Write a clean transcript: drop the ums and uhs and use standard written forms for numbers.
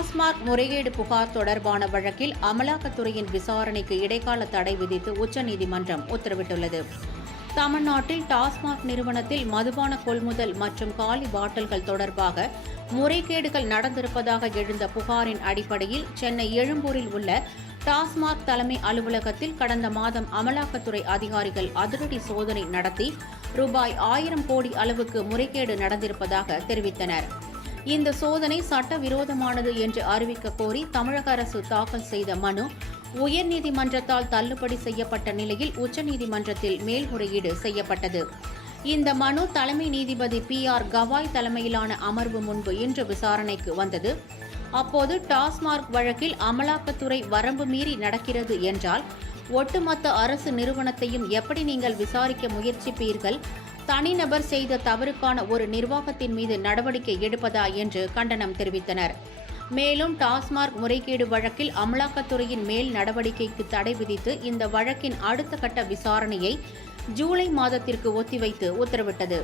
டாஸ்மாக் முறைகேடு புகார் தொடர்பான வழக்கில் அமலாக்கத்துறையின் விசாரணைக்கு இடைக்கால தடை விதித்து உச்சநீதிமன்றம் உத்தரவிட்டுள்ளது. தமிழ்நாட்டில் டாஸ்மாக் நிறுவனத்தில் மதுபான கொள்முதல் மற்றும் காலி பாட்டில்கள் தொடர்பாக முறைகேடுகள் நடந்திருப்பதாக எழுந்த புகாரின் அடிப்படையில் சென்னை எழும்பூரில் உள்ள டாஸ்மாக் தலைமை அலுவலகத்தில் கடந்த மாதம் அமலாக்கத்துறை அதிகாரிகள் அதிரடி சோதனை நடத்தி ரூபாய் 1000 கோடி அளவுக்கு முறைகேடு நடந்திருப்பதாக தெரிவித்தனர். இந்த சோதனை சட்டவிரோதமானது என்று அறிவிக்க கோரி தமிழக அரசு தாக்கல் செய்த மனு உயர்நீதிமன்றத்தால் தள்ளுபடி செய்யப்பட்ட நிலையில் உச்சநீதிமன்றத்தில் மேல்முறையீடு செய்யப்பட்டது. இந்த மனு தலைமை நீதிபதி PR கவாய் தலைமையிலான அமர்வு முன்பு இன்று விசாரணைக்கு வந்தது. அப்போது டாஸ்மாக் வழக்கில் அமலாக்கத்துறை வரம்பு மீறி நடக்கிறது என்றால் ஒட்டுமொத்த அரசு நிறுவனத்தையும் எப்படி நீங்கள் விசாரிக்க முயற்சிப்பீர்கள்? தனிநபர் செய்த தவறுக்கான ஒரு நிர்வாகத்தின் மீது நடவடிக்கை எடுப்பதா என்று கண்டனம் தெரிவித்தனர். மேலும் டாஸ்மாக் முறைகேடு வழக்கில் அமலாக்கத்துறையின் மேல் நடவடிக்கைக்கு தடை விதித்து இந்த வழக்கின் அடுத்த கட்ட விசாரணையை ஜூலை மாதத்திற்கு ஒத்திவைத்து உத்தரவிட்டது.